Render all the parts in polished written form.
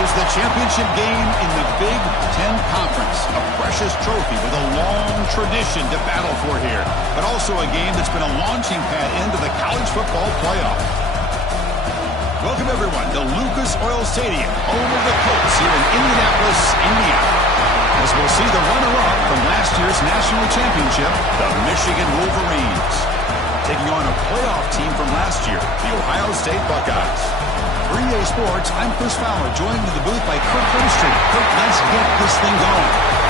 is the championship game in the Big Ten Conference. A precious trophy with a long tradition to battle for here, but also a game that's been a launching pad into the college football playoff. Welcome, everyone, to Lucas Oil Stadium, home of the Colts here in Indianapolis, Indiana. As we'll see the runner-up from last year's national championship, the Michigan Wolverines, taking on a playoff team from last year, the Ohio State Buckeyes. For EA Sports, I'm Chris Fowler, joined in the booth by Kirk Herbstreit. Kirk, let's get this thing going.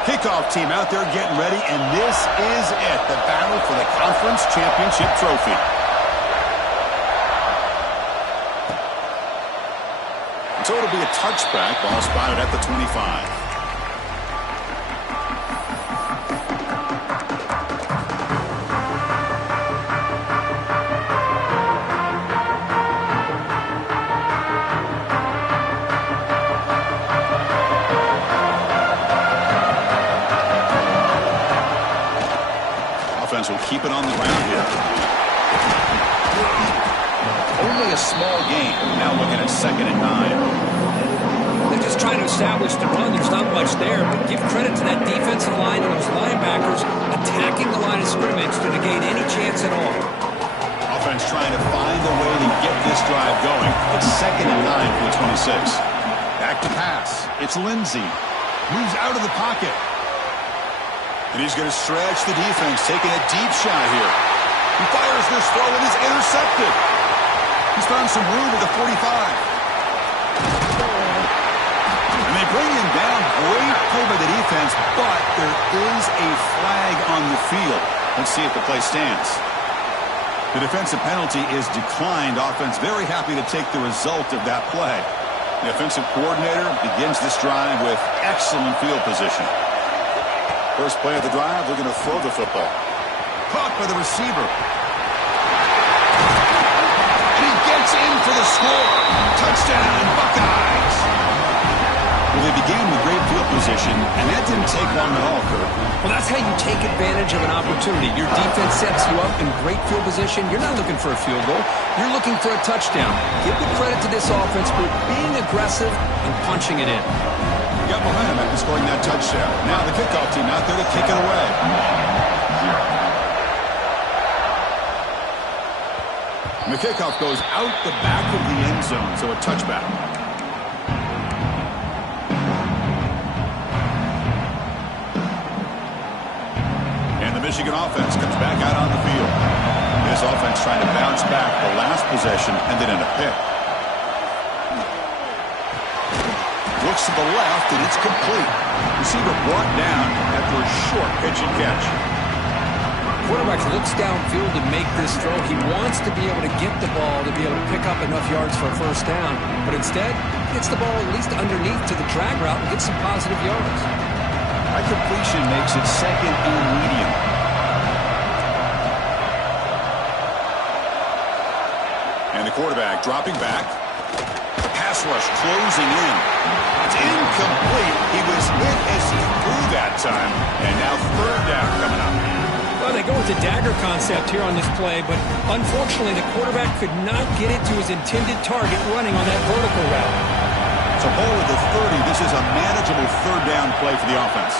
Kickoff team out there getting ready, and this is it, the battle for the conference championship trophy. And so it'll be a touchback, ball spotted at the 25. Will keep it on the ground here. Only a small gain. Now looking at 2nd and 9. They're just trying to establish the run. There's not much there, but give credit to that defensive line and those linebackers attacking the line of scrimmage to negate any chance at all. Offense trying to find a way to get this drive going. It's 2nd and 9 for the 26. Back to pass. It's Lindsey. Moves out of the pocket. And he's going to stretch the defense, taking a deep shot here. He fires this throw and is intercepted. He's found some room at the 45. And they bring him down. Great play by the defense, but there is a flag on the field. Let's see if the play stands. The defensive penalty is declined. Offense very happy to take the result of that play. The offensive coordinator begins this drive with excellent field position. First play of the drive, they're going to throw the football. Caught by the receiver. And he gets in for the score. Touchdown, Buckeyes. Well, they began with great field position, and that didn't take long at all, Kirk. Well, that's how you take advantage of an opportunity. Your defense sets you up in great field position. You're not looking for a field goal. You're looking for a touchdown. Give the credit to this offense for being aggressive and punching it in. Got behind him after scoring that touchdown. Now the kickoff team out there to kick it away. And the kickoff goes out the back of the end zone, so a touchback. And the Michigan offense comes back out on the field. This offense trying to bounce back. The last possession ended in a pick. Looks to the left, and it's complete. Receiver brought down after a short pitch and catch. Quarterback looks downfield to make this throw. He wants to be able to get the ball to be able to pick up enough yards for a first down, but instead, gets the ball at least underneath to the drag route and gets some positive yards. That completion makes it 2nd and medium. And the quarterback dropping back. Pass rush closing in. It's incomplete. He was hit as he threw that time. And now 3rd down coming up. Well, they go with the dagger concept here on this play, but unfortunately the quarterback could not get it to his intended target running on that vertical route. So ball at the 30. This is a manageable 3rd down play for the offense.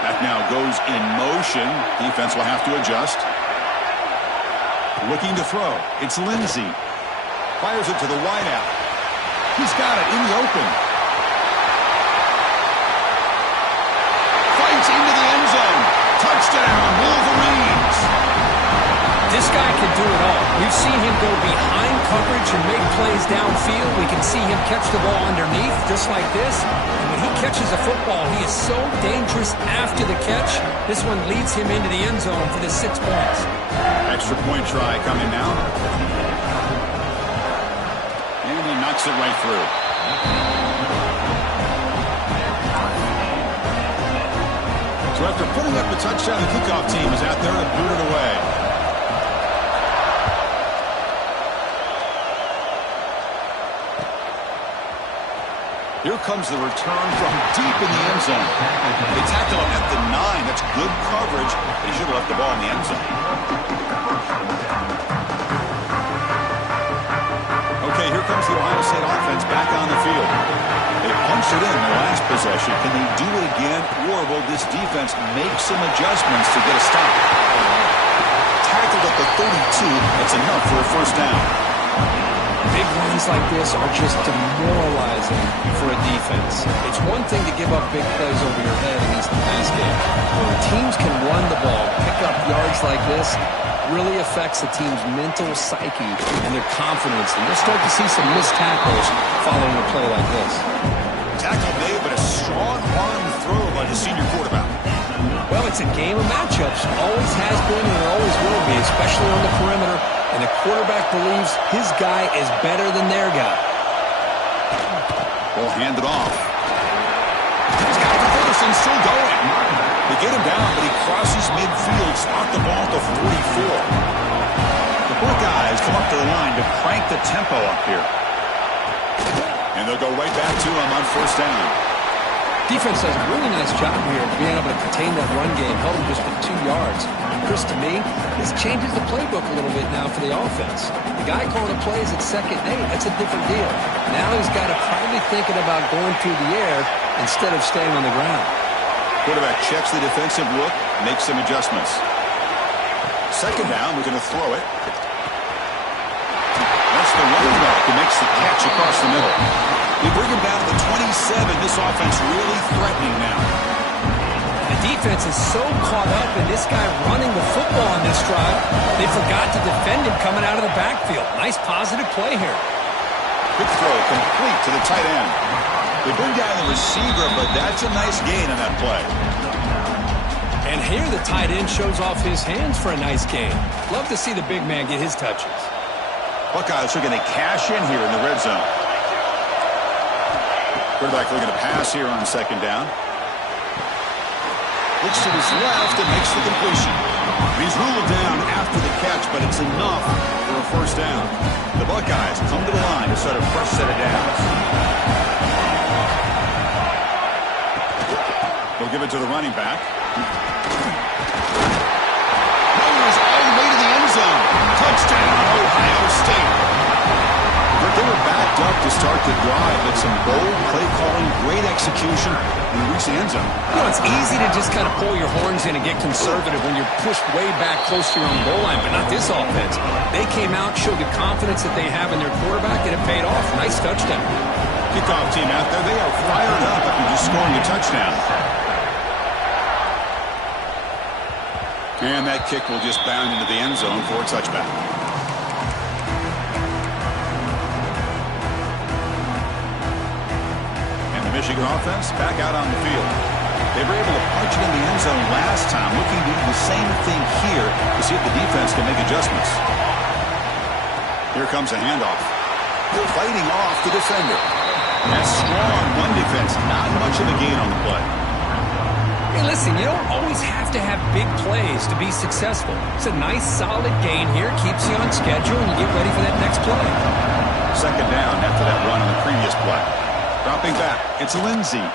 That now goes in motion. Defense will have to adjust. Looking to throw. It's Lindsey. Fires it to the wideout. He's got it in the open. Fights into the end zone. Touchdown, Wolverines. This guy can do it all. We've seen him go behind coverage and make plays downfield. We can see him catch the ball underneath just like this. And when he catches a football, he is so dangerous after the catch. This one leads him into the end zone for the 6 points. Extra point try coming now. And he knocks knocks it right through. So after putting up the touchdown, the kickoff team is out there to boot it away. Here comes the return from deep in the end zone. They tackle him at the 9. That's good coverage. They should have left the ball in the end zone. Okay, here comes the Ohio State offense back on the field. They punched it in their last possession. Can they do it again, or will this defense make some adjustments to get a stop? Tackled at the 32. That's enough for a first down. Big runs like this are just demoralizing for a defense. It's one thing to give up big plays over your head against the pass game. When teams can run the ball, pick up yards like this, really affects the team's mental psyche and their confidence. And you'll start to see some missed tackles following a play like this. Tackle made, but a strong arm throw by the senior quarterback. Well, it's a game of matchups. Always has been and it always will be, especially on the perimeter. And the quarterback believes his guy is better than their guy. Ball handed off. He's got the first and still going. They get him down, but he crosses midfield, spot the ball at the 44. The Buckeyes come up to the line to crank the tempo up here. And they'll go right back to him on first down. Defense does a really nice job here of being able to contain that run game, held him just for 2 yards. Chris, to me, this changes the playbook a little bit now for the offense. The guy calling the plays at 2nd and 8, that's a different deal. Now he's got to probably thinking about going through the air instead of staying on the ground. Quarterback checks the defensive look, makes some adjustments. 2nd down, we're going to throw it. That's the running back who makes the catch across the middle. We bring him down to the 27. This offense really threatening now. The defense is so caught up in this guy running the football on this drive, they forgot to defend him coming out of the backfield. Nice positive play here. Quick throw complete to the tight end. They bring down the receiver, but that's a nice gain on that play. And here the tight end shows off his hands for a nice gain. Love to see the big man get his touches. Buckeyes are going to cash in here in the red zone. Quarterback looking to pass here on 2nd down. Looks to his left and makes the completion. He's ruled down after the catch, but it's enough for a first down. The Buckeyes come to the line to set a fresh set of downs. They'll give it to the running back. Meyers all the way to the end zone. Touchdown, Ohio State. They were backed up to start the drive, but some bold play calling, great execution, and they reach the end zone. You know, it's easy to just kind of pull your horns in and get conservative when you're pushed way back close to your own goal line, but not this offense. They came out, showed the confidence that they have in their quarterback, and it paid off. Nice touchdown. Kickoff team out there, they are fired up after just scoring a touchdown. And that kick will just bound into the end zone for a touchback. Michigan offense back out on the field. They were able to punch it in the end zone last time, looking to do the same thing here to see if the defense can make adjustments. Here comes a handoff. They're fighting off the defender. That strong run defense, not much of a gain on the play. Hey, listen, you don't always have to have big plays to be successful. It's a nice, solid gain here, keeps you on schedule, and you get ready for that next play. 2nd down after that run on the previous play. Dropping back, it's Lindsey. Oh,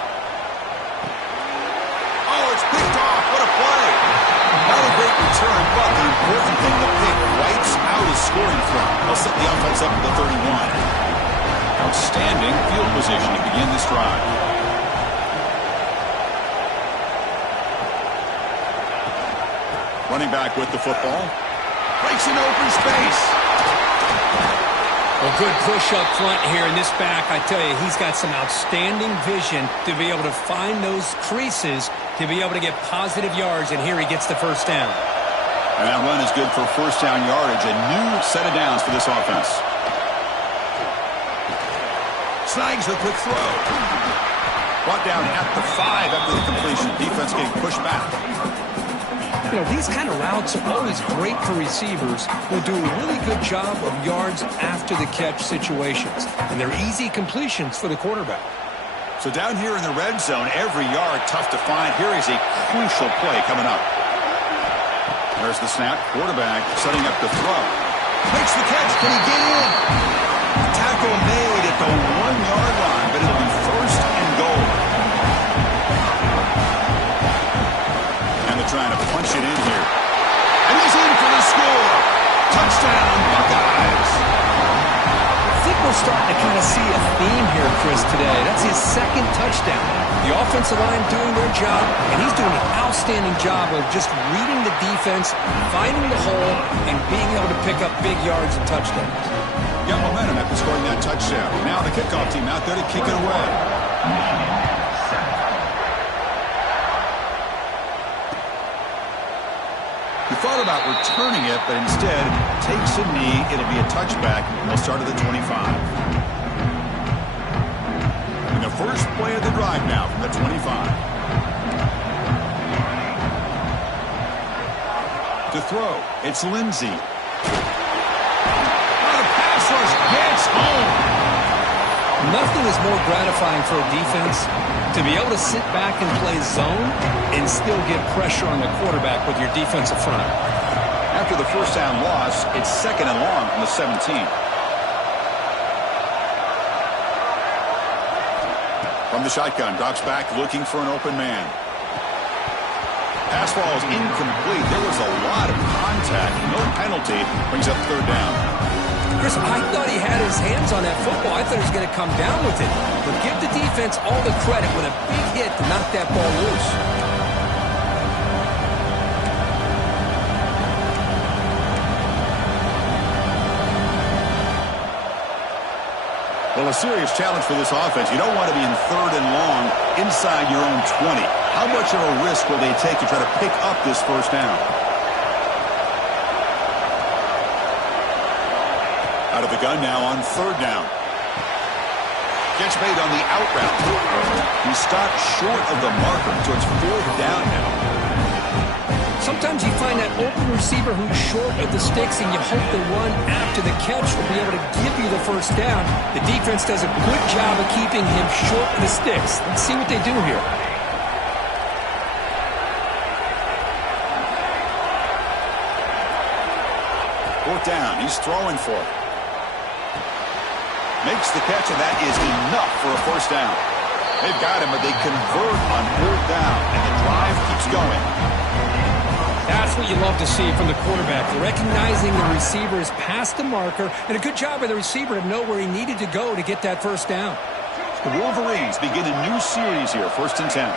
it's picked off. What a play. Not a great return, but the important thing, the pick wipes out his scoring threat. They'll set the offense up at the 31. Outstanding field position to begin this drive. Running back with the football. Breaks in open space. Well, good push up front here in this back. I tell you, he's got some outstanding vision to be able to find those creases, to be able to get positive yards, and here he gets the first down. And that run is good for first down yardage. A new set of downs for this offense. Snags the quick throw. Brought down at the 5 after the completion. Defense getting pushed back. You know, these kind of routes are always great for receivers who do a really good job of yards after the catch situations. And they're easy completions for the quarterback. So down here in the red zone, every yard tough to find. Here is a crucial play coming up. There's the snap. Quarterback setting up the throw. Makes the catch. Can he get in? Tackle made at the 1-yard line, but it'll be first and goal. And they're trying to punch it in here. And he's in for the score. Touchdown, Buckeyes. I think we're starting to kind of see a theme here, Chris, today. That's his second touchdown. The offensive line doing their job, and he's doing an outstanding job of just reading the defense, finding the hole, and being able to pick up big yards and touchdowns. Got momentum after scoring that touchdown. Now the kickoff team out there to kick it away. He thought about returning it, but instead takes a knee. It'll be a touchback. They'll start at the 25. And the first play of the drive now from the 25. To throw, it's Lindsey. The pass rush gets home. Nothing is more gratifying for a defense to be able to sit back and play zone and still get pressure on the quarterback with your defensive front. After the first down loss, it's second and long from the 17. From the shotgun, drops back looking for an open man. Pass ball is incomplete. There was a lot of contact. No penalty. Brings up third down. Chris, I thought he had his hands on that football. I thought he was going to come down with it. But give the defense all the credit with a big hit to knock that ball loose. Well, a serious challenge for this offense. You don't want to be in third and long inside your own 20. How much of a risk will they take to try to pick up this first down? Out of the gun now on third down. Catch made on the out route. He stopped short of the marker, so it's fourth down now. Sometimes you find that open receiver who's short of the sticks, and you hope the run after the catch will be able to give you the first down. The defense does a good job of keeping him short of the sticks. Let's see what they do here. Fourth down. He's throwing for it. Makes the catch, and that is enough for a first down. They've got him, but they convert on fourth down, and the drive keeps going. That's what you love to see from the quarterback. Recognizing the receiver is past the marker, and a good job by the receiver to know where he needed to go to get that first down. The Wolverines begin a new series here, 1st and 10.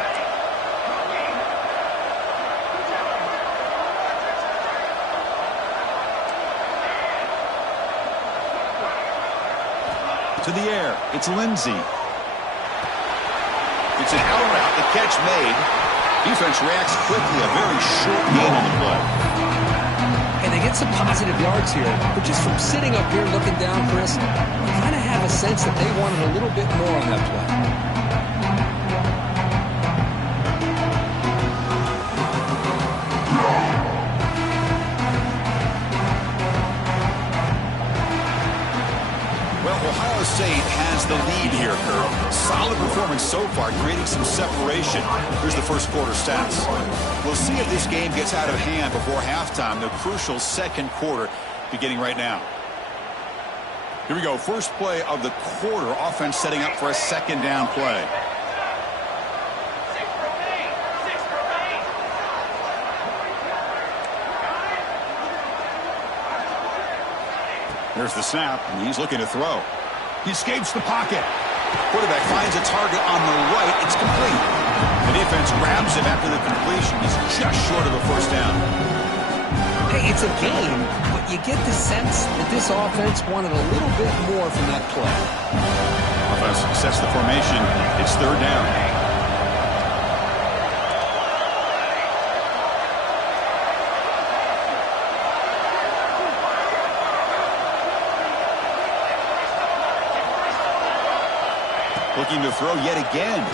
To the air, it's Lindsey. It's an out route, the catch made. Defense reacts quickly, a very short gain on the play. And they get some positive yards here, but just from sitting up here looking down, Chris, you kind of have a sense that they wanted a little bit more on that play. Ohio State has the lead here, Curl. Solid performance so far, creating some separation. Here's the first quarter stats. We'll see if this game gets out of hand before halftime, the crucial second quarter beginning right now. Here we go, first play of the quarter. Offense setting up for a second down play. There's the snap, and he's looking to throw. He escapes the pocket. Quarterback finds a target on the right. It's complete. The defense grabs him after the completion. He's just short of a first down. Hey, it's a game, but you get the sense that this offense wanted a little bit more from that play. Offense sets the formation. It's third down. Looking to throw yet again.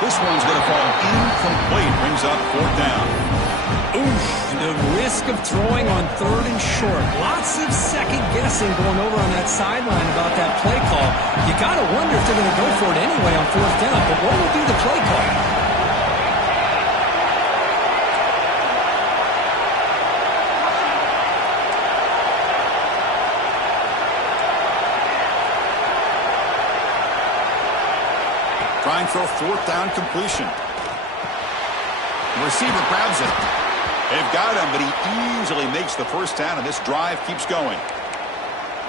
This one's going to fall incomplete. brings up 4th down. Oof, the risk of throwing on 3rd and short. Lots of second guessing going over on that sideline about that play call. You got to wonder if they're going to go for it anyway on 4th down, but what will be the play call? Trying for a 4th down completion. The receiver grabs it. They've got him, but he easily makes the 1st down, and this drive keeps going.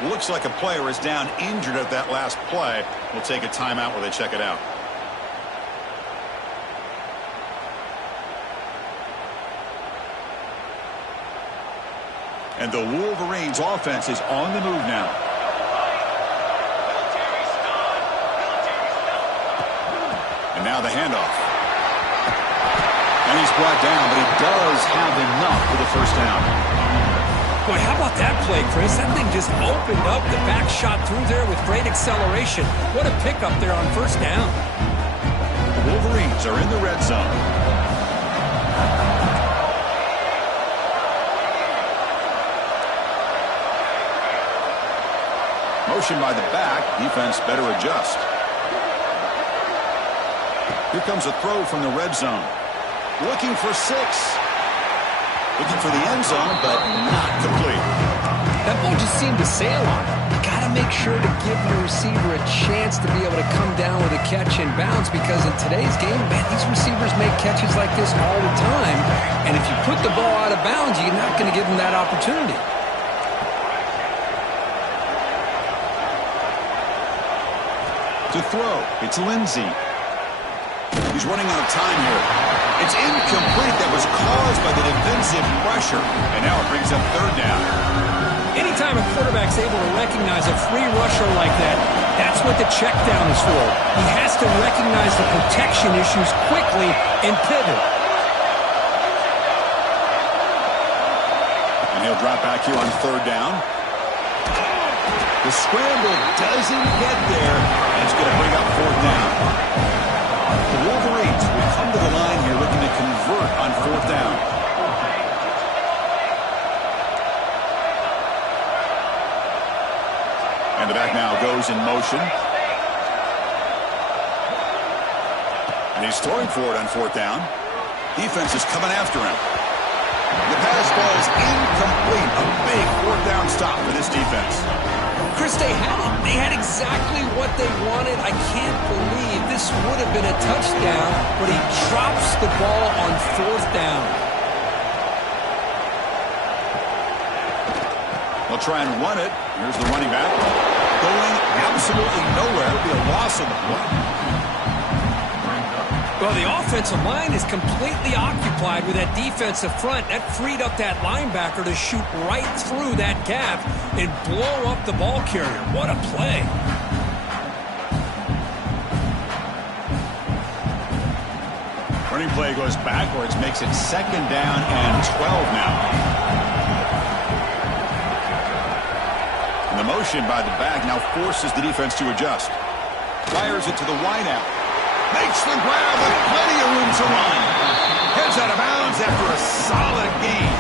Looks like a player is down injured at that last play. We'll take a timeout while they check it out. And the Wolverines offense is on the move now. And now the handoff. And he's brought down, but he does have enough for the 1st down. Boy, how about that play, Chris? That thing just opened up. The back shot through there with great acceleration. What a pickup there on 1st down. The Wolverines are in the red zone. Motion by the back. Defense better adjust. Here comes a throw from the red zone. Looking for 6. Looking for the end zone, but not complete. That ball just seemed to sail on it. You got to make sure to give your receiver a chance to be able to come down with a catch in bounds, because in today's game, man, these receivers make catches like this all the time. And if you put the ball out of bounds, you're not going to give them that opportunity. To throw, it's Lindsey. He's running out of time here. It's incomplete. That was caused by the defensive pressure. And now it brings up 3rd down. Anytime a quarterback's able to recognize a free rusher like that, that's what the check down is for. He has to recognize the protection issues quickly and pivot. And he'll drop back here on 3rd down. The scramble doesn't get there. And it's going to bring up 4th down. The Wolverines will come to the line here looking to convert on 4th down. And the back now goes in motion. And he's throwing for it on 4th down. Defense is coming after him. The pass ball is incomplete. A big 4th down stop for this defense. Chris, they had it. They had exactly what they wanted. I can't believe this would have been a touchdown, but he drops the ball on 4th down. They'll try and run it. Here's the running back. Going absolutely nowhere. It'll be a loss of the play. Well, the offensive line is completely occupied with that defensive front. That freed up that linebacker to shoot right through that gap and blow up the ball carrier. What a play. Running play goes backwards, makes it 2nd down and 12 now. And the motion by the back now forces the defense to adjust. Fires it to the wideout. Makes the grab with plenty of room to run. Heads out of bounds after a solid gain.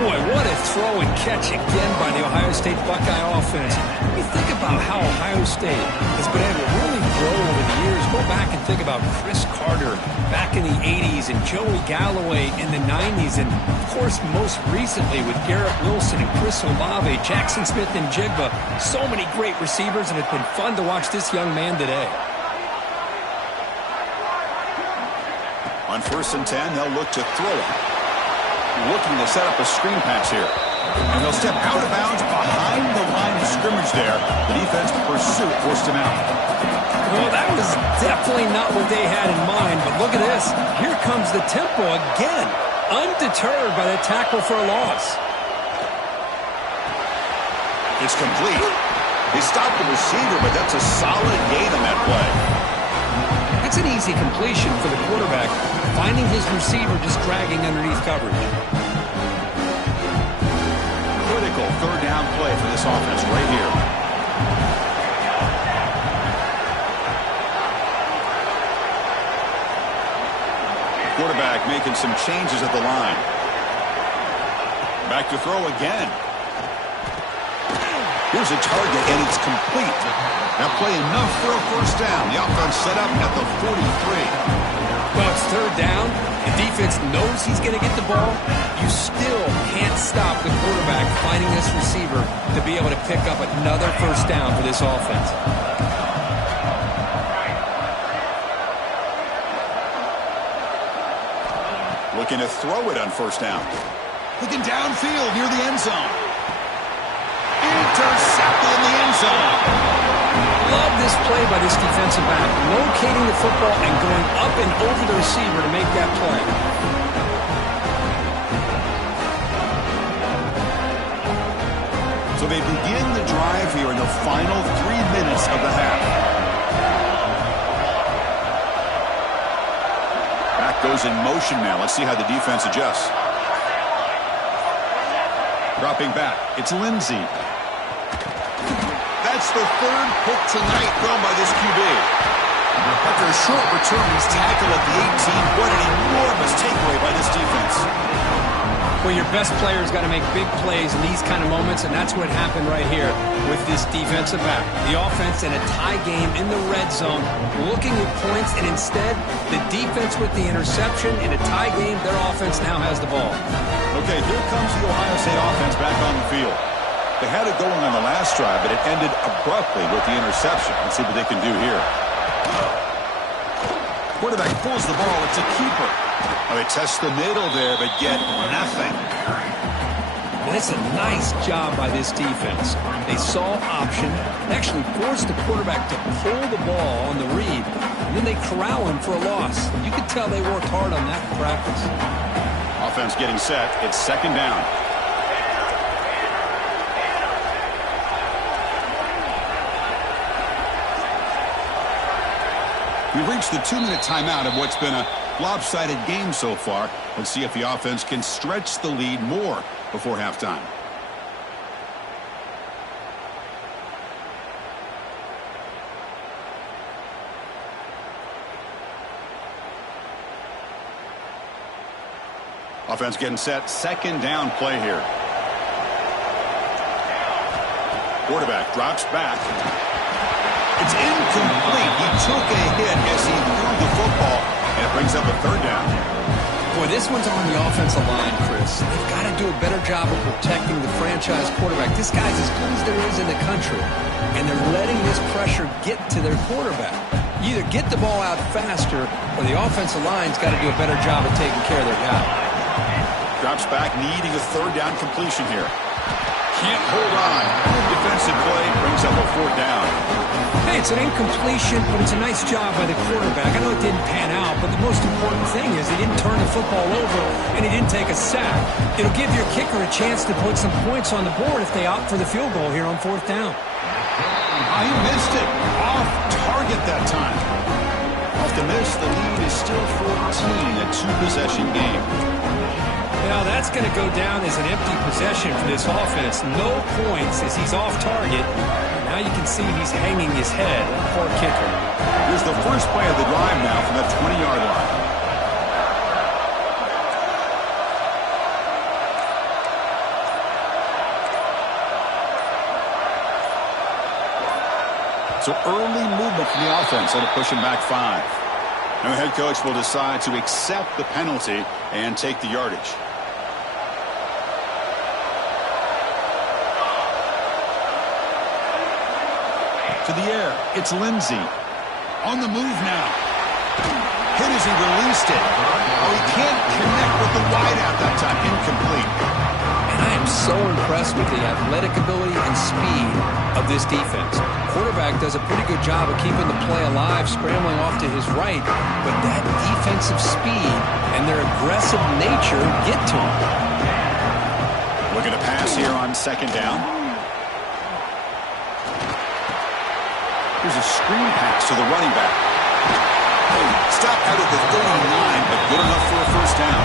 Boy, what a throw and catch again by the Ohio State Buckeye offense. When you think about how Ohio State has been able to really grow over the years, go back and think about Chris Carter back in the 80s and Joey Galloway in the 90s, and, of course, most recently with Garrett Wilson and Chris Olave, Jackson Smith and Jigba. So many great receivers, and it's been fun to watch this young man today. On 1st and 10, they'll look to throw it. Looking to set up a screen pass here. And they'll step out of bounds behind the line of scrimmage there. The defense pursuit forced him out. Well, that was definitely not what they had in mind, but look at this. Here comes the tempo again. Undeterred by the tackle for a loss. It's complete. They stopped the receiver, but that's a solid gain on that play. That's an easy completion for the quarterback, finding his receiver just dragging underneath coverage. Critical 3rd down play for this offense right here. quarterback making some changes at the line. Back to throw again. Here's a target, and it's complete. Now play enough for a first down. The offense set up at the 43. Well, it's third down. The defense knows he's going to get the ball. You still can't stop the quarterback finding this receiver to be able to pick up another first down for this offense. Looking to throw it on first down. Looking downfield near the end zone. Intercepted in the end zone. Love this play by this defensive back, locating the football and going up and over the receiver to make that play. So they begin the drive here in the final 3 minutes of the half. Back goes in motion now. Let's see how the defense adjusts. Dropping back. It's Lindsey. That's the third pick tonight thrown by this QB. After a short return, he's tackled at the 18. What an enormous takeaway by this defense. Well, your best player's got to make big plays in these kind of moments, and that's what happened right here with this defensive back. The offense in a tie game in the red zone, looking at points, and instead, the defense with the interception in a tie game, their offense now has the ball. Okay, here comes the Ohio State offense back on the field. They had it going on the last drive, but it ended abruptly with the interception. Let's see what they can do here. Quarterback pulls the ball. It's a keeper. They test the middle there, but get nothing. That's a nice job by this defense. They saw option, actually forced the quarterback to pull the ball on the read, and then they corral him for a loss. You could tell they worked hard on that in practice. Offense getting set. It's second down. We've reached the 2-minute timeout of what's been a lopsided game so far. Let's see if the offense can stretch the lead more before halftime. Offense getting set. Second down play here. Quarterback drops back. It's incomplete. He took a hit as he threw the football, and it brings up a third down. Boy, this one's on the offensive line, Chris. They've got to do a better job of protecting the franchise quarterback. This guy's as good as there is in the country, and they're letting this pressure get to their quarterback. You either get the ball out faster, or the offensive line's got to do a better job of taking care of their guy. Drops back, needing a third down completion here. Can't hold on. Defensive play brings up a fourth down. Hey, it's an incompletion, but it's a nice job by the quarterback. I know it didn't pan out, but the most important thing is he didn't turn the football over and he didn't take a sack. It'll give your kicker a chance to put some points on the board if they opt for the field goal here on fourth down. He missed it. Off target that time. Off the miss, the lead is still 14, a two-possession game. Now that's going to go down as an empty possession for this offense. No points as he's off target. Now you can see he's hanging his head. Poor kicker. Here's the first play of the drive now from the 20-yard line. So early movement from the offense that'll push him back 5. And the head coach will decide to accept the penalty and take the yardage. To the air, it's Lindsey. On the move now. Hit as he released it. Oh, he can't connect with the wideout that time. Incomplete. And I am so impressed with the athletic ability and speed of this defense. Quarterback does a pretty good job of keeping the play alive, scrambling off to his right, but that defensive speed and their aggressive nature get to him. Looking to pass here on second down. Here's a screen pass to the running back. Stop out at the 39, but good enough for a first down.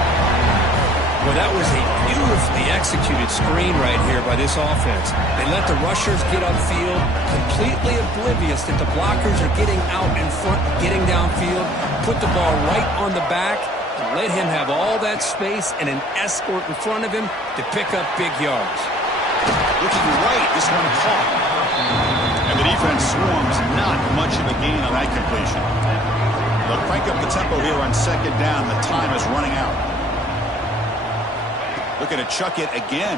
Well, that was a beautifully executed screen right here by this offense. They let the rushers get upfield, completely oblivious that the blockers are getting out in front, getting downfield, put the ball right on the back, and Let him have all that space and an escort in front of him to pick up big yards. Looking right, this one caught. And the defense swarms, not much of a gain on that completion. They'll crank up the tempo here on second down. The time is running out. Looking to chuck it again.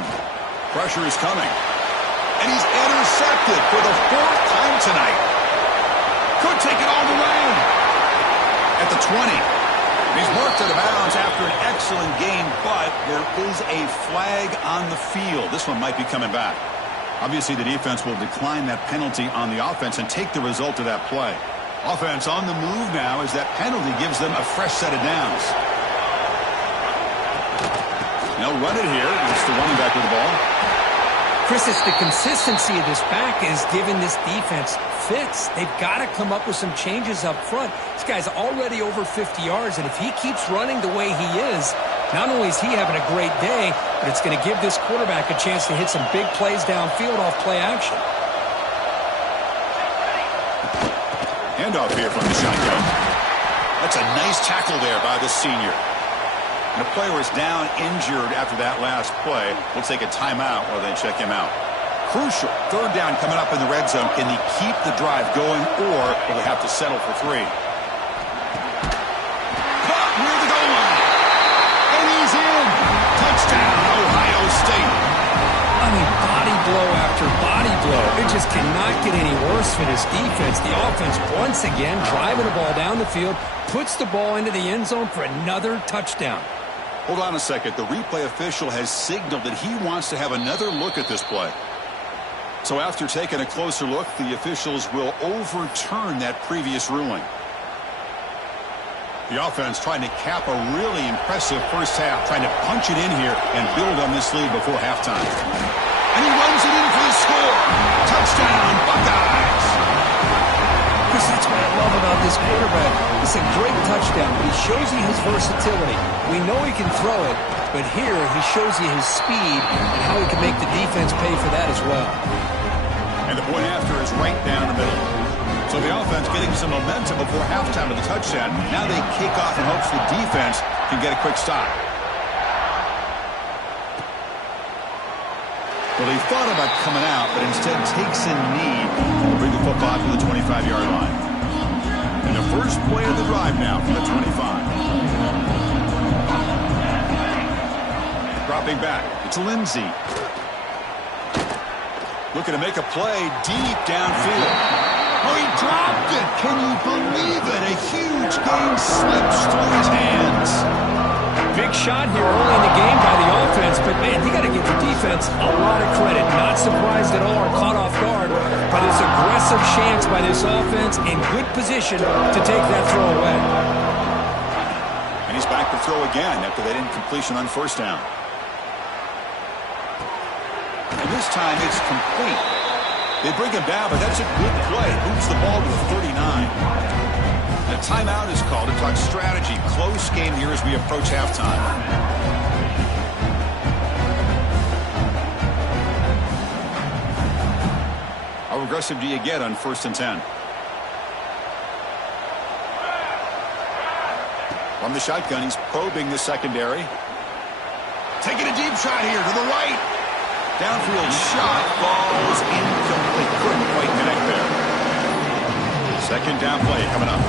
Pressure is coming. And he's intercepted for the 4th time tonight. Could take it all the way. At the 20. He's marked out of bounds after an excellent game, but there is a flag on the field. This one might be coming back. Obviously, the defense will decline that penalty on the offense and take the result of that play. Offense on the move now as that penalty gives them a fresh set of downs. They'll run it here. It's the running back with the ball. Chris, it's the consistency of this back is giving this defense fits. They've got to come up with some changes up front. This guy's already over 50 yards, and if he keeps running the way he is, not only is he having a great day, but it's going to give this quarterback a chance to hit some big plays downfield off play action. Handoff here from the shotgun. That's a nice tackle there by the senior. And the player is down injured after that last play. We'll take a timeout while they check him out. Crucial. 3rd down coming up in the red zone. Can he keep the drive going, or will they have to settle for 3? Caught near the goal line. And he's in. Touchdown, Ohio State. I mean, body blow after body blow. It just cannot get any worse for this defense. The offense, once again, driving the ball down the field, puts the ball into the end zone for another touchdown. Hold on a second. The replay official has signaled that he wants to have another look at this play. So after taking a closer look, the officials will overturn that previous ruling. The offense trying to cap a really impressive first half, trying to punch it in here and build on this lead before halftime. And he runs it in for the score. Touchdown, Buckeyes. Chris, that's what I love about this quarterback. It's a great touchdown, but he shows you his versatility. We know he can throw it, but here he shows you his speed and how he can make the defense pay for that as well. And the point after is right down the middle. So the offense getting some momentum before halftime of the touchdown. Now they kick off in hopes the defense can get a quick stop. Well, he thought about coming out, but instead takes a knee to bring the football to the 25-yard line. And the first play of the drive now from the 25. Dropping back, it's Lindsey. Looking to make a play deep downfield. Oh, he dropped it. Can you believe it? A huge gain slips through his hands. Big shot here early in the game by the offense, but man, you got to give the defense a lot of credit. Not surprised at all or caught off guard, but it's aggressive chance by this offense in good position to take that throw away. And he's back to throw again after that incompletion on first down. And this time it's complete. They bring him down, but that's a good play. Moves the ball to the 39. A timeout is called to talk strategy. Close game here as we approach halftime. How aggressive do you get on 1st and 10? From the shotgun, he's probing the secondary. Taking a deep shot here to the right. Downfield shot falls incomplete. Couldn't quite connect there. 2nd down play coming up.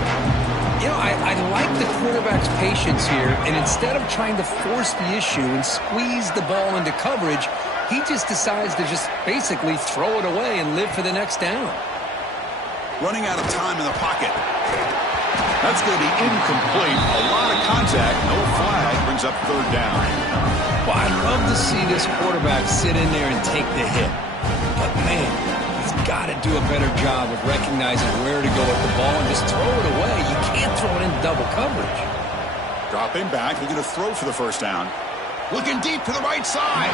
You know, I like the quarterback's patience here, and instead of trying to force the issue and squeeze the ball into coverage, he just decides to just basically throw it away and live for the next down. Running out of time in the pocket. That's going to be incomplete. A lot of contact, no flag, brings up 3rd down. Well, I'd love to see this quarterback sit in there and take the hit. But, man, he's got to do a better job of recognizing where to go with the ball and just throw it away. You can't throw it into double coverage. Dropping back, looking to throw for the first down. Looking deep to the right side.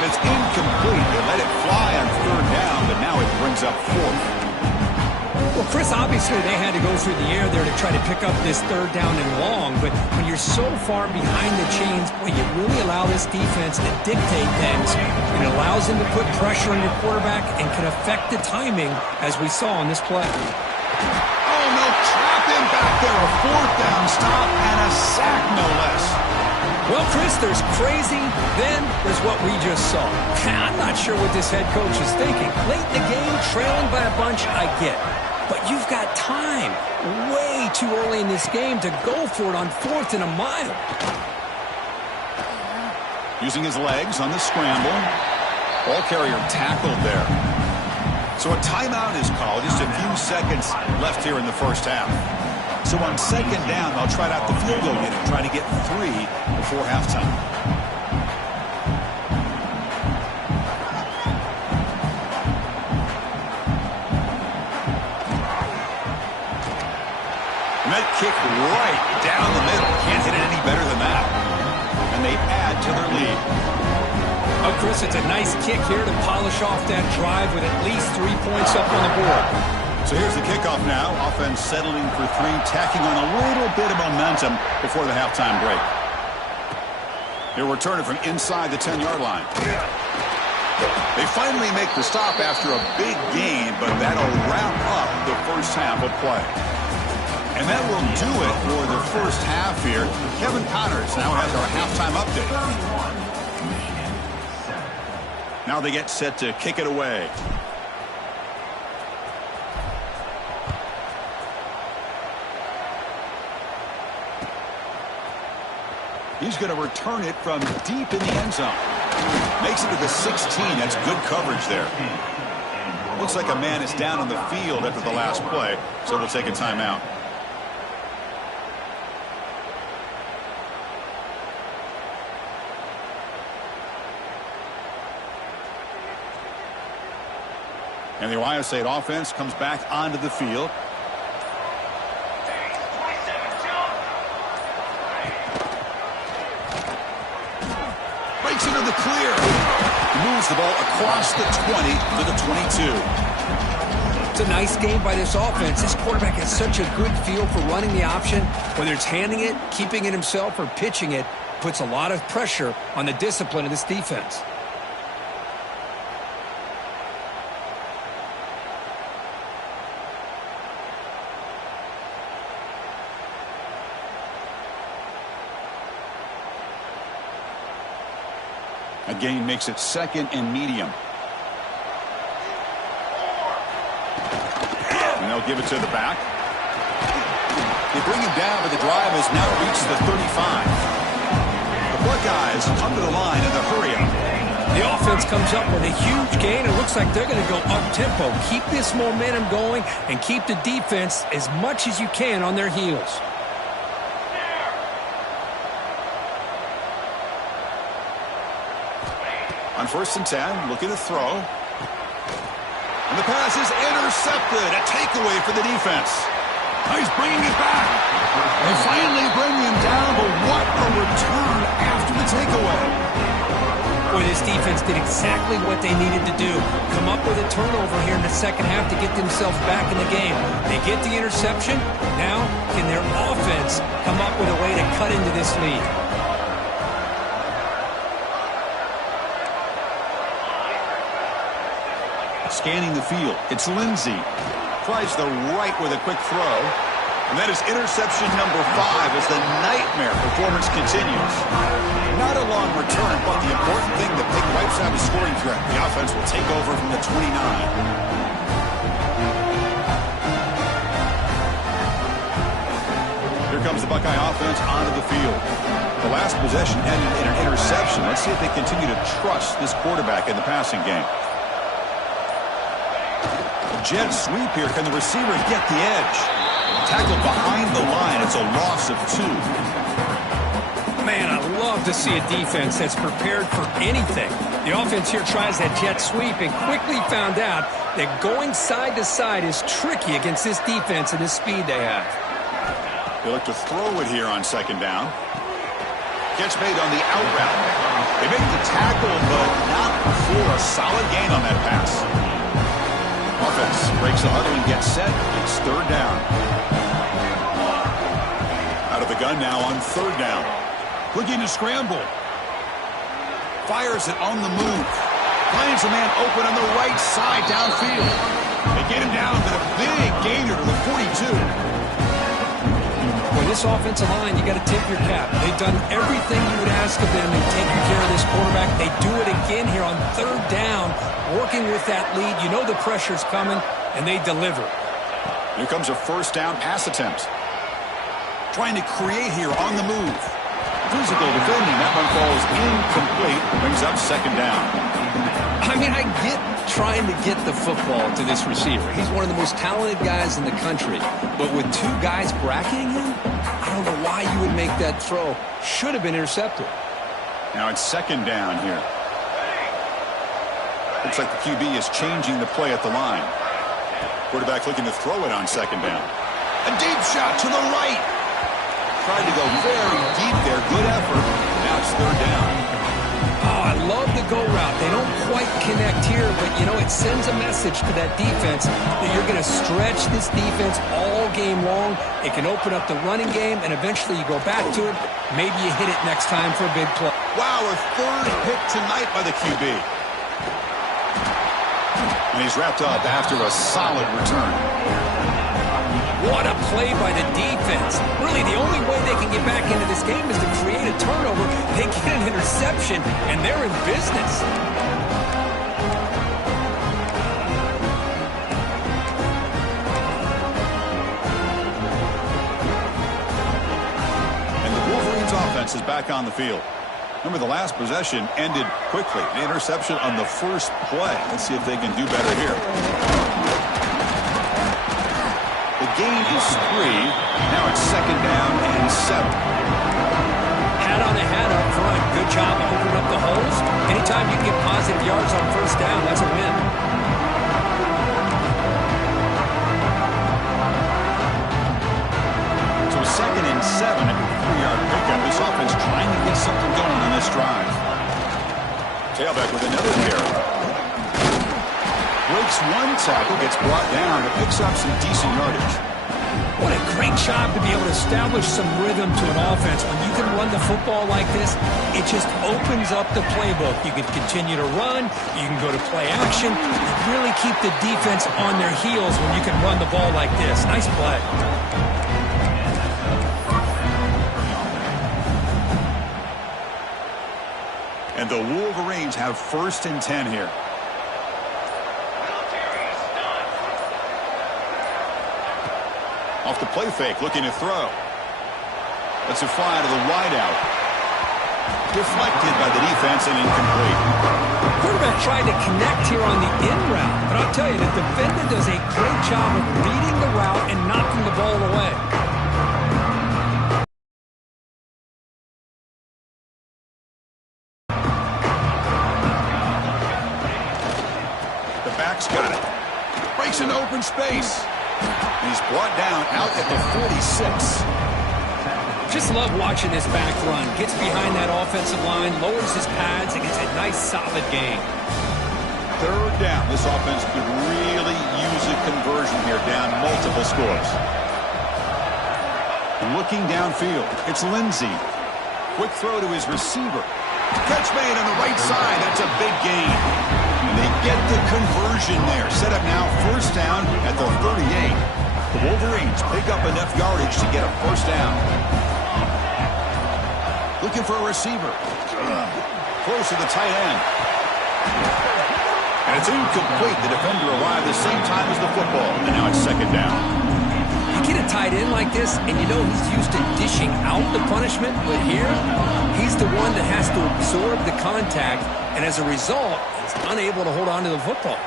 And it's incomplete. They let it fly on 3rd down, but now it brings up 4th. Well, Chris, obviously they had to go through the air there to try to pick up this 3rd down and long, but when you're so far behind the chains, boy, you really allow this defense to dictate things. It allows them to put pressure on your quarterback and can affect the timing, as we saw on this play. Oh, no, trap him back. back there, a fourth down stop and a sack, no less. Well, Chris, there's crazy, then there's what we just saw. I'm not sure what this head coach is thinking. Late in the game, trailing by a bunch, I get. But you've got time, way too early in this game, to go for it on 4th and a mile. Using his legs on the scramble. Ball carrier tackled there. So a timeout is called. Just a few seconds left here in the first half. So on 2nd down, they'll try out the field goal unit, trying to get 3 before halftime. And that kick right down the middle. Can't hit it any better than that. And they add to their lead. Oh, Chris, it's a nice kick here to polish off that drive with at least 3 points up on the board. So here's the kickoff now. Offense settling for 3, tacking on a little bit of momentum before the halftime break. He'll return it from inside the 10-yard line. They finally make the stop after a big gain, but that'll wrap up the first half of play. And that will do it for the first half here. Kevin Connors now has our halftime update. Now they get set to kick it away. He's going to return it from deep in the end zone. Makes it to the 16. That's good coverage there. Looks like a man is down on the field after the last play, so they'll take a timeout. And the Ohio State offense comes back onto the field. Breaks into the clear. Moves the ball across the 20 to the 22. It's a nice game by this offense. This quarterback has such a good feel for running the option. Whether it's handing it, keeping it himself, or pitching it, puts a lot of pressure on the discipline of this defense. A gain makes it 2nd and medium. And they'll give it to the back. They bring him down, but the drive has now reached the 35. The Buckeyes come to the line in the hurry-up. The offense comes up with a huge gain. It looks like they're going to go up-tempo. Keep this momentum going and keep the defense as much as you can on their heels. On 1st and 10, looking to throw. And the pass is intercepted. A takeaway for the defense. He's bringing it back. They finally bring him down, but what a return after the takeaway. Boy, this defense did exactly what they needed to do. Come up with a turnover here in the second half to get themselves back in the game. They get the interception. Now, can their offense come up with a way to cut into this lead? Scanning the field, it's Lindsey. Tries the right with a quick throw. And that is interception number 5 as the nightmare performance continues. Not a long return, but the important thing, the Pig wipes out the scoring threat. The offense will take over from the 29. Here comes the Buckeye offense onto the field. The last possession ended in an interception. Let's see if they continue to trust this quarterback in the passing game. Jet sweep here. Can the receiver get the edge? Tackled behind the line. It's a loss of 2. Man, I love to see a defense that's prepared for anything. The offense here tries that jet sweep and quickly found out that going side to side is tricky against this defense and the speed they have. They look to throw it here on 2nd down. Catch made on the out route. They make the tackle, but not for a solid gain on that pass. Offense breaks the huddle and gets set. It's 3rd down. Out of the gun now on 3rd down. Looking to scramble. Fires it on the move. Finds a man open on the right side downfield. They get him down to the big gainer to the 42. this offensive line, you got to tip your cap. They've done everything you would ask of them in taking care of this quarterback. They do it again here on third down, working with that lead. You know the pressure's coming, and they deliver. Here comes a first down pass attempt. Trying to create here on the move. Physical defending. That one falls incomplete. Brings up second down. I mean, I get trying to get the football to this receiver. He's one of the most talented guys in the country. But with two guys bracketing him, I don't know why you would make that throw. Should have been intercepted. Now it's second down here. Looks like the QB is changing the play at the line. Quarterback looking to throw it on second down. A deep shot to the right. Tried to go very deep there. Good effort. Now it's third down. Oh, I love the go route. They don't quite connect here, but, you know, it sends a message to that defense that you're going to stretch this defense all game long. It can open up the running game, and eventually you go back to it. Maybe you hit it next time for a big play. Wow, a third pick tonight by the QB. And he's wrapped up after a solid return. What a play by the defense. Really, the only way they can get back into this game is to create a turnover. They get an interception, and they're in business. And the Wolverines offense is back on the field. Remember, the last possession ended quickly. An interception on the first play. Let's see if they can do better here. The gain is 3. Now it's second down and 7. Hat on the hat up front. Good job of opening up the holes. Anytime you can get positive yards on first down, that's a win. So second and 7 at the 3-yard pickup. This offense trying to get something going on this drive. Tailback with another carry. Breaks one tackle, gets brought down, but picks up some decent yardage. What a great job to be able to establish some rhythm to an offense. When you can run the football like this, it just opens up the playbook. You can continue to run. You can go to play action. You really keep the defense on their heels when you can run the ball like this. Nice play. And the Wolverines have first and 10 here. Off the play fake, looking to throw. Let's it fly to the wideout. Deflected by the defense and incomplete. Quarterback tried to connect here on the in route, but I'll tell you, the defender does a great job of reading the route and knocking the ball away. The back's got it. Breaks into open space. He's brought down out at the 46. Just love watching this back run. Gets behind that offensive line, lowers his pads, and gets a nice solid gain. Third down. This offense could really use a conversion here, down multiple scores. Looking downfield, it's Lindsey. Quick throw to his receiver. Catch made on the right side. That's a big gain. And they get the conversion there. Set up now first down at the 38. The Wolverines pick up enough yardage to get a first down. Looking for a receiver. Close to the tight end. And it's incomplete. The defender arrived the same time as the football. And now it's second down. You get a tight end like this, and you know he's used to dishing out the punishment. But here, he's the one that has to absorb the contact. And as a result, he's unable to hold on to the football.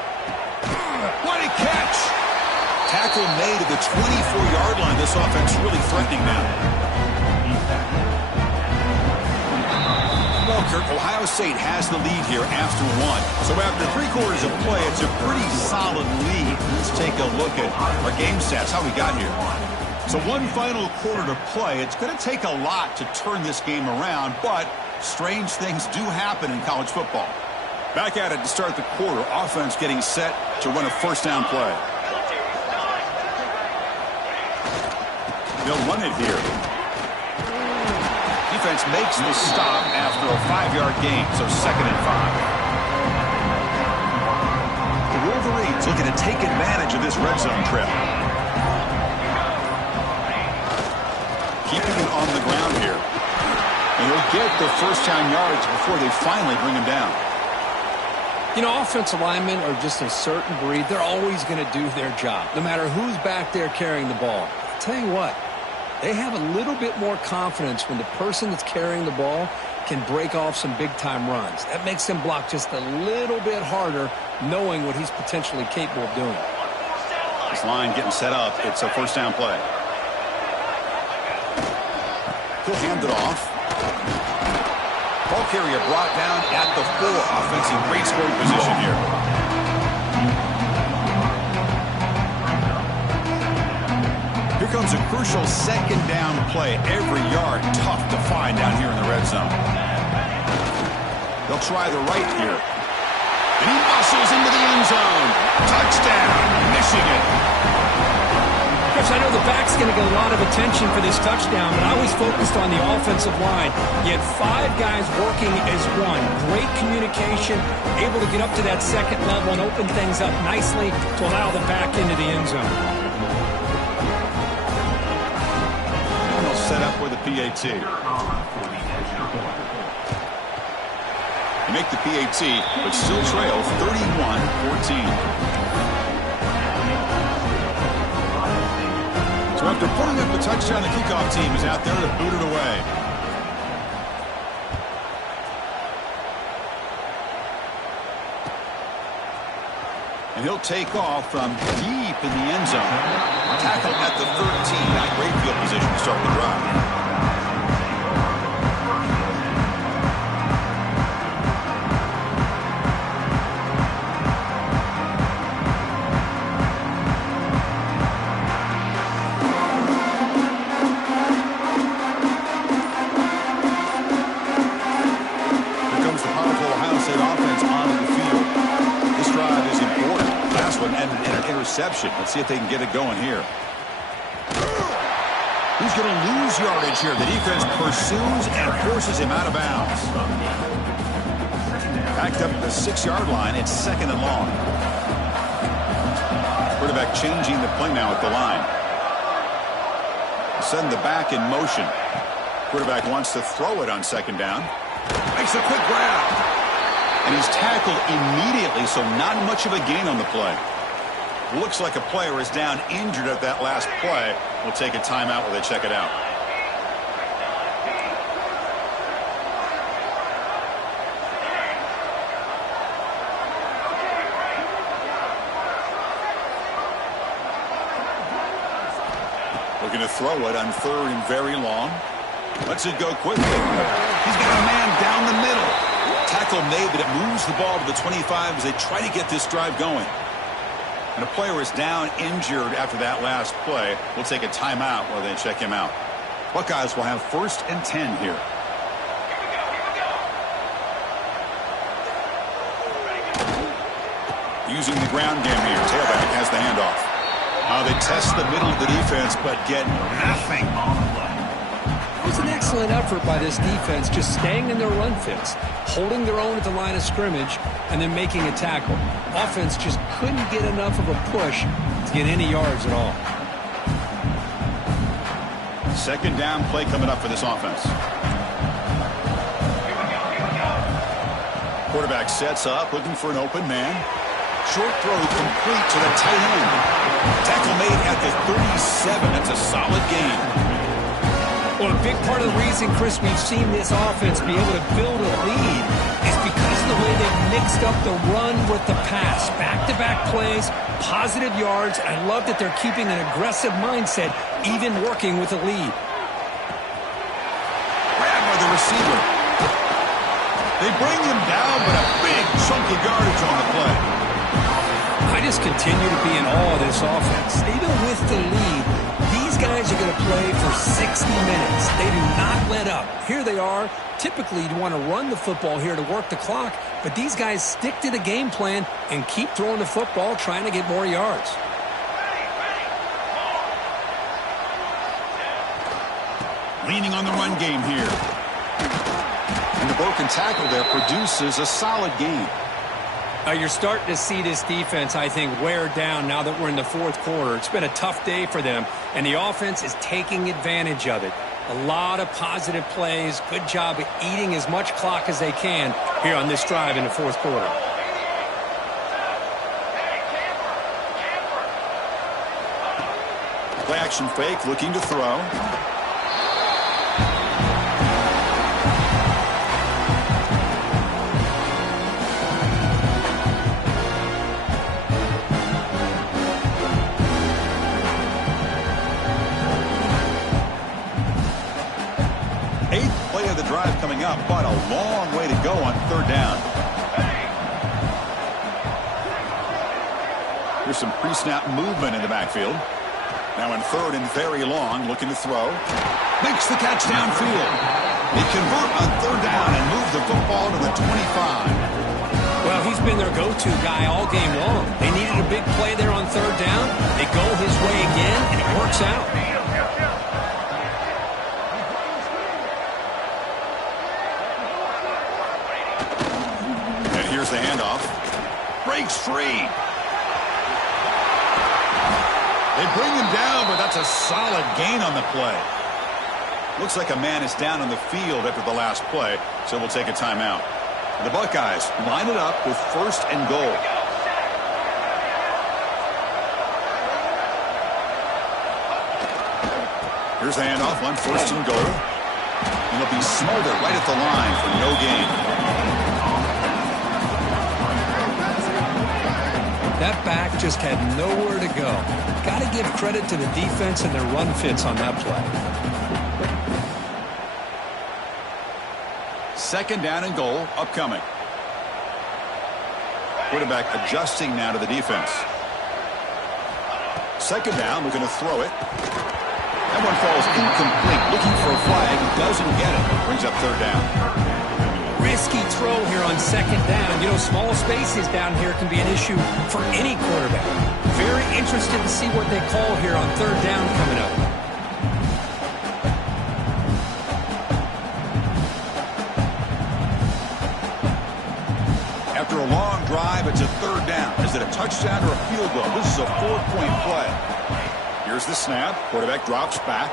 What a catch! Tackle made at the 24-yard line. This offense really threatening now. Well, Kirk, Ohio State has the lead here after 1. So after 3 quarters of play, it's a pretty solid lead. Let's take a look at our game stats, how we got here. So 1 final quarter to play. It's going to take a lot to turn this game around, but strange things do happen in college football. Back at it to start the quarter. Offense getting set to run a first down play. They'll run it here. Defense makes the stop after a 5-yard gain, so second and 5. The Wolverines looking to take advantage of this red zone trip. keeping it on the ground here. And he'll get the first down yards before they finally bring him down. You know, offensive linemen are just a certain breed. They're always going to do their job, no matter who's back there carrying the ball. I'll tell you what, they have a little bit more confidence when the person that's carrying the ball can break off some big-time runs. That makes them block just a little bit harder, knowing what he's potentially capable of doing. This line getting set up. It's a first down play. He'll hand it off. Ball carrier brought down at the 4. Offensive great scoring position here. Here comes a crucial second down play. Every yard tough to find down here in the red zone. They'll try the right here. And he muscles into the end zone. Touchdown, Michigan. Chris, I know the back's going to get a lot of attention for this touchdown, but I was focused on the offensive line. You had 5 guys working as one. Great communication, able to get up to that second level and open things up nicely to allow the back into the end zone. And they'll set up with a PAT. They make the PAT, but still trail 31-14. So after putting up the touchdown, the kickoff team is out there to boot it away. And he'll take off from deep in the end zone. Tackle at the 13. Not great field position to start the drive. Let's see if they can get it going here. He's going to lose yardage here. The defense pursues and forces him out of bounds. Backed up at the 6-yard line. It's second and long. Quarterback changing the play now at the line. Send the back in motion. Quarterback wants to throw it on second down. Makes a quick grab. And he's tackled immediately, so not much of a gain on the play. Looks like a player is down injured at that last play. We'll take a timeout while they check it out. Looking to throw it on 3rd and very long. Lets it go quickly. He's got a man down the middle. Tackle made, but it moves the ball to the 25 as they try to get this drive going. And a player is down injured after that last play. We'll take a timeout while they check him out. Buckeyes will have 1st and 10 here. Using the ground game here. Tailback has the handoff. They test the middle of the defense, but get nothing on the play. It was an excellent effort by this defense, just staying in their run fits, holding their own at the line of scrimmage, and then making a tackle. Offense just couldn't get enough of a push to get any yards at all. Second down play coming up for this offense. Quarterback sets up, looking for an open man. Short throw complete to the tight end. Tackle made at the 37. That's a solid gain. Well, a big part of the reason, Chris, we've seen this offense be able to build a lead is because of the way they've mixed up the run with the pass. Back-to-back plays, positive yards. I love that they're keeping an aggressive mindset, even working with a lead. Grabbed by the receiver. They bring him down, but a big chunk of yardage on the play. I just continue to be in awe of this offense. Even with the lead, these guys are going to play for 60 minutes. They do not let up. Here they are. Typically, you'd want to run the football here to work the clock, but these guys stick to the game plan and keep throwing the football, trying to get more yards. Leaning on the run game here. And the broken tackle there produces a solid gain. You're starting to see this defense, I think, wear down now that we're in the 4th quarter. It's been a tough day for them, and the offense is taking advantage of it. A lot of positive plays. Good job of eating as much clock as they can here on this drive in the fourth quarter. Play action fake, looking to throw. Eighth play of the drive coming up, but a long way to go on third down. Here's some pre-snap movement in the backfield. Now in third and very long, looking to throw. Makes the catch downfield. They convert on third down and move the football to the 25. Well, he's been their go-to guy all game long. They needed a big play there on third down. They go his way again, and it works out. And here's the handoff. Breaks free. They bring him down, but that's a solid gain on the play. Looks like a man is down on the field after the last play, so we'll take a timeout. The Buckeyes line it up with first and goal. Here's the handoff on first and goal. And it'll be Smolder right at the line for no gain. That back just had nowhere to go. Got to give credit to the defense and their run fits on that play. Second down and goal upcoming. Quarterback adjusting now to the defense. Second down, we're going to throw it. That one falls incomplete. Looking for a flag, doesn't get it. Brings up third down. Risky throw here on second down. You know, small spaces down here can be an issue for any quarterback. Very interested to see what they call here on third down coming up. After a long drive, it's a third down. Is it a touchdown or a field goal? This is a 4-point play. Here's the snap. Quarterback drops back.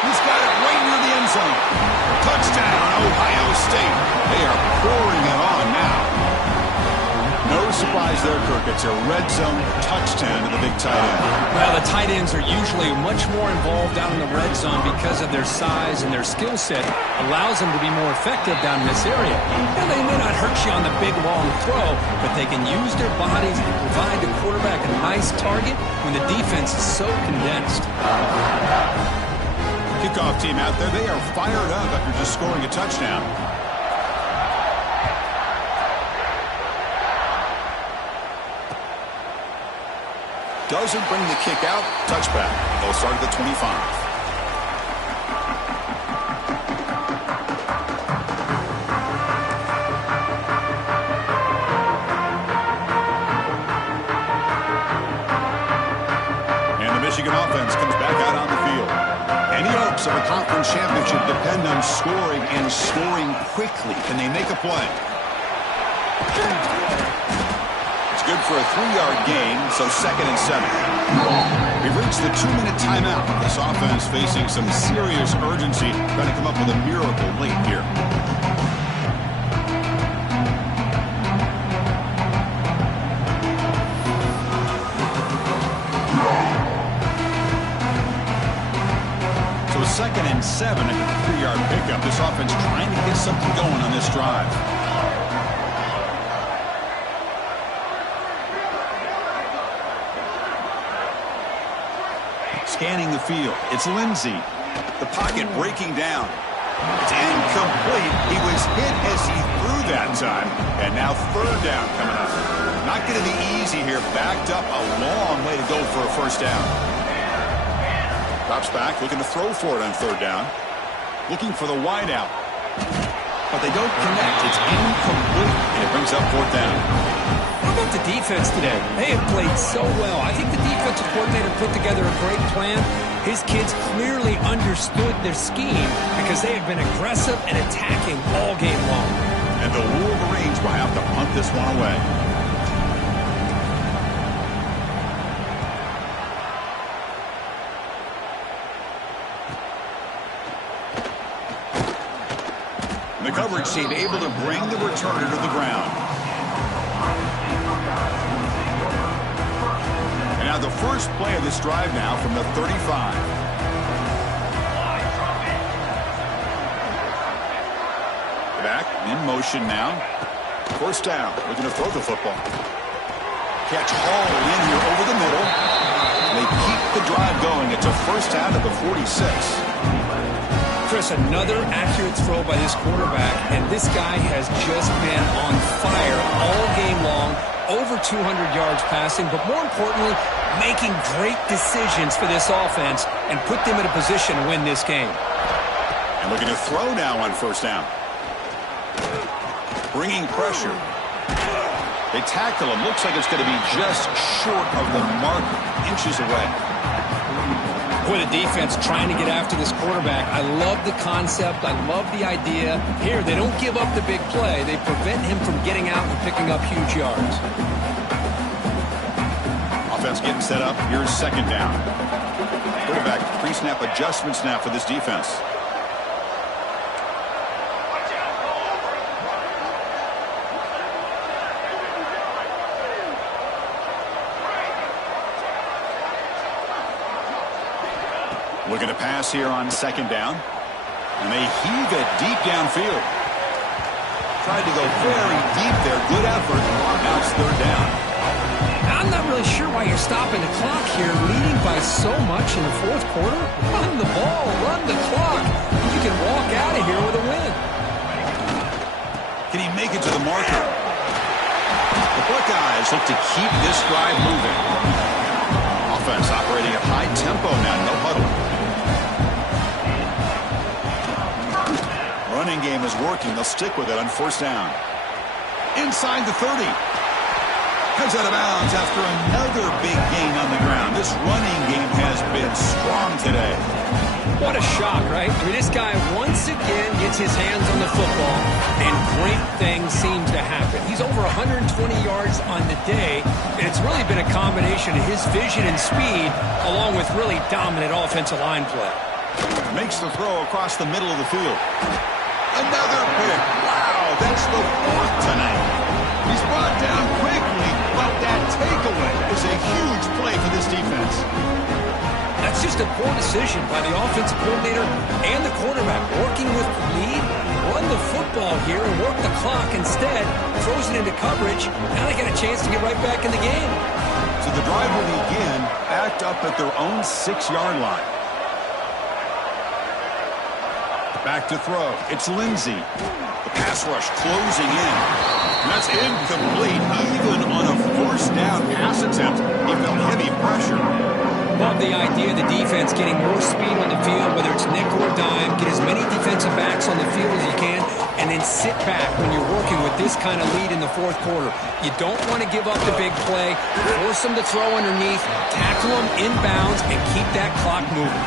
He's got it right near the end zone. Touchdown, Ohio State. They are pouring it on now. No surprise there, Kirk. It's a red zone touchdown to the big tight end. Well, the tight ends are usually much more involved down in the red zone because of their size and their skill set. Allows them to be more effective down in this area. Now, they may not hurt you on the big, long throw, but they can use their bodies to provide the quarterback a nice target when the defense is so condensed. Kickoff team out there, they are fired up after just scoring a touchdown. Doesn't bring the kick out. Touchback. They'll start at the 25. And the Michigan offense comes back out on the field. Any hopes of a conference championship depend on scoring and scoring quickly. Can they make a play? It's good for a 3-yard gain, so 2nd and 7. We've reached the 2-minute timeout. This offense facing some serious urgency, trying to come up with a miracle late here. So 2nd and 7 at the 3-yard pickup. This offense trying to get something going on this drive. Scanning the field. It's Lindsey. The pocket breaking down. It's incomplete. He was hit as he threw that time. And now third down coming up. Not going to be easy here. Backed up a long way to go for a first down. Drops back, looking to throw for it on third down. Looking for the wide out. But they don't connect. It's incomplete. And it brings up fourth down. How about the defense today? They have played so well. I think the defensive coordinator put together a great plan. His kids clearly understood their scheme because they have been aggressive and attacking all game long. And the Wolverines will have to punt this one away. receive, able to bring the returner to the ground. And now the first play of this drive now from the 35. Back in motion now. First down. Looking to throw the football. Catch Hall in here over the middle. They keep the drive going. It's a first down at the 46. Chris, another accurate throw by this quarterback, and this guy has just been on fire all game long. Over 200 yards passing, but more importantly, making great decisions for this offense and put them in a position to win this game. And looking to throw now on first down. Bringing pressure. They tackle him. Looks like it's going to be just short of the mark, inches away. Boy, the defense trying to get after this quarterback. I love the concept. I love the idea. Here, they don't give up the big play. They prevent him from getting out and picking up huge yards. Offense getting set up. Here's second down. Quarterback pre-snap adjustments now for this defense. Looking to pass here on second down. And they heave it deep downfield. Tried to go very deep there. Good effort. Now it's third down. I'm not really sure why you're stopping the clock here, leading by so much in the fourth quarter. Run the ball. Run the clock. You can walk out of here with a win. Can he make it to the marker? The Buckeyes look to keep this drive moving. Offense operating at high tempo now. No huddle. Running game is working. They'll stick with it on first down. Inside the 30. Heads out of bounds after another big gain on the ground. This running game has been strong today. What a shock, right? I mean, this guy once again gets his hands on the football, and great things seem to happen. He's over 120 yards on the day, and it's really been a combination of his vision and speed, along with really dominant offensive line play. Makes the throw across the middle of the field. Another pick. Wow, that's the fourth tonight. He's brought down quickly, but that takeaway is a huge play for this defense. That's just a poor decision by the offensive coordinator and the quarterback. Working with the lead, run the football here and work the clock. Instead, throws it into coverage. Now they got a chance to get right back in the game. So the drive will begin backed up at their own 6-yard line. Back to throw. It's Lindsey. The pass rush closing in. And that's incomplete. Even on a first down pass attempt, he felt heavy pressure. Love the idea of the defense getting more speed on the field, whether it's nickel or dime. Get as many defensive backs on the field as you can, and then sit back when you're working with this kind of lead in the fourth quarter. You don't want to give up the big play. Force them to throw underneath, tackle them inbounds, and keep that clock moving.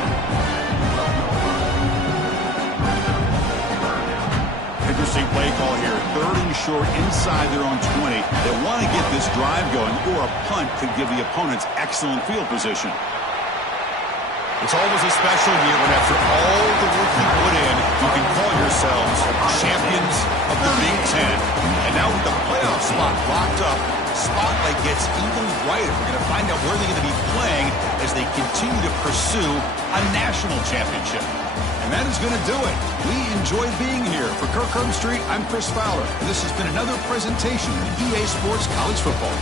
Interesting play call here. Third and short inside their own 20. They want to get this drive going, or a punt could give the opponents excellent field position. It's always a special year when after all the work you put in, you can call yourselves champions of the Big Ten. And now with the playoff spot locked up, spotlight gets even brighter. We're going to find out where they're going to be playing as they continue to pursue a national championship. And that is going to do it. We enjoyed being here. For Kirk Street, I'm Chris Fowler. And this has been another presentation of EA Sports College Football.